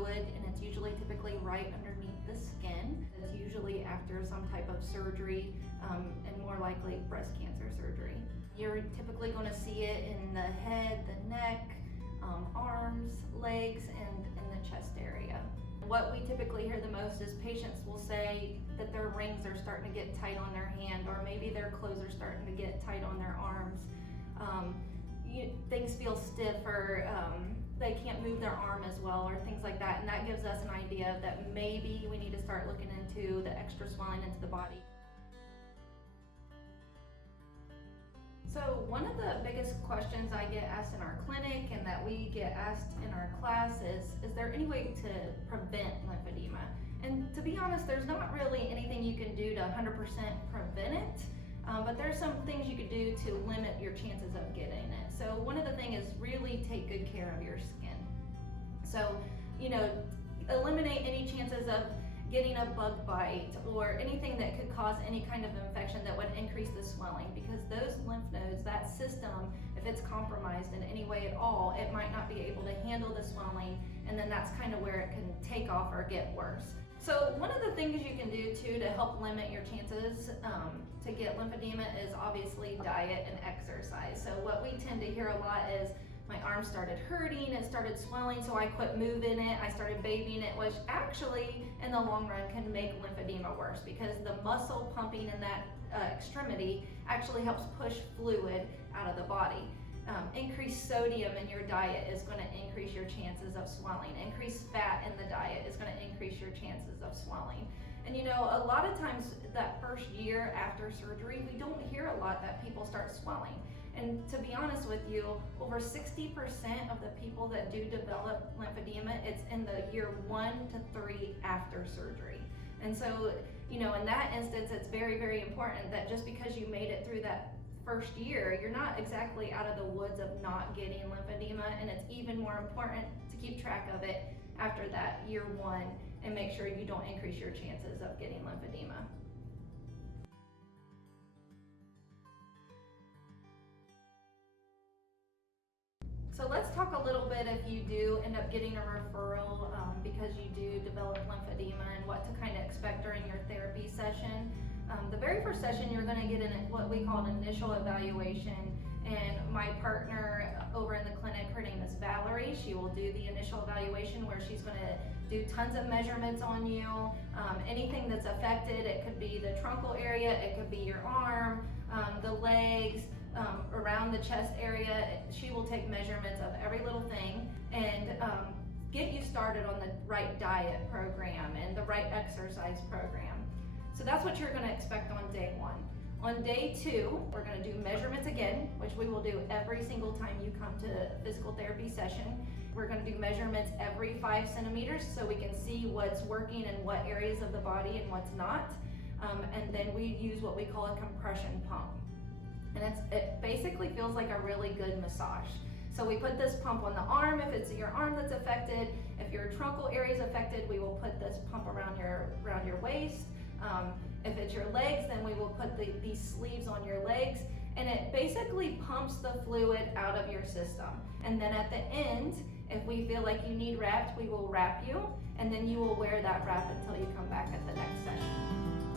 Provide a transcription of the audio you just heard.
fluid, and it's usually typically right underneath the skin. It's usually after some type of surgery, and more likely breast cancer surgery. You're typically going to see it in the head, the neck, arms, legs, and in the chest area. What we typically hear the most is patients will say that their rings are starting to get tight on their hand, or maybe their clothes are starting to get tight on their arms. Things feel stiff, or they can't move their arm as well, or things like that, and that gives us an idea that maybe we need to start looking into the extra swelling into the body. So one of the biggest questions I get asked in our clinic and that we get asked in our class is there any way to prevent lymphedema? And to be honest, there's not really anything you can do to 100% prevent it, but there's some things you could do to limit your chances of getting it. So one of the things is really take good care of your skin. So, eliminate any chances of getting a bug bite or anything that could cause any kind of infection that would increase the swelling, because those lymph nodes, that system, if it's compromised in any way at all, it might not be able to handle the swelling, and then that's kind of where it can take off or get worse. So one of the things you can do too to help limit your chances to get lymphedema is obviously diet and exercise. So what we tend to hear a lot is, my arm started hurting, it started swelling, so I quit moving it, I started babying it, which actually in the long run can make lymphedema worse, because the muscle pumping in that extremity actually helps push fluid out of the body. Increased sodium in your diet is going to increase your chances of swelling. Increased fat in the diet is going to increase your chances of swelling. And a lot of times that first year after surgery, we don't hear a lot that people start swelling. And to be honest with you, over 60% of the people that do develop lymphedema, it's in the year 1 to 3 after surgery. And so, in that instance, it's very, very important that just because you made it through that first year, you're not exactly out of the woods of not getting lymphedema, and it's even more important to keep track of it after that year 1 and make sure you don't increase your chances of getting lymphedema. So let's talk a little bit if you do end up getting a referral because you do develop lymphedema, and what to kind of expect during your therapy session. The very first session, you're going to get what we call an initial evaluation, and my partner over in the clinic, her name is Valerie. She will do the initial evaluation where she's going to do tons of measurements on you. Anything that's affected, it could be the truncal area, it could be your arm, the legs, around the chest area. She will take measurements of every little thing and get you started on the right diet program and the right exercise program. So that's what you're going to expect on day 1. On day 2, we're going to do measurements again, which we will do every single time you come to a physical therapy session. We're going to do measurements every 5 centimeters so we can see what's working in what areas of the body and what's not. And then we use what we call a compression pump. And it basically feels like a really good massage. So we put this pump on the arm if it's your arm that's affected. If your truncal area is affected, we will put this pump around your waist. If it's your legs, then we will put these sleeves on your legs, and it basically pumps the fluid out of your system. And then at the end, if we feel like you need wrapped, we will wrap you, and then you will wear that wrap until you come back at the next session.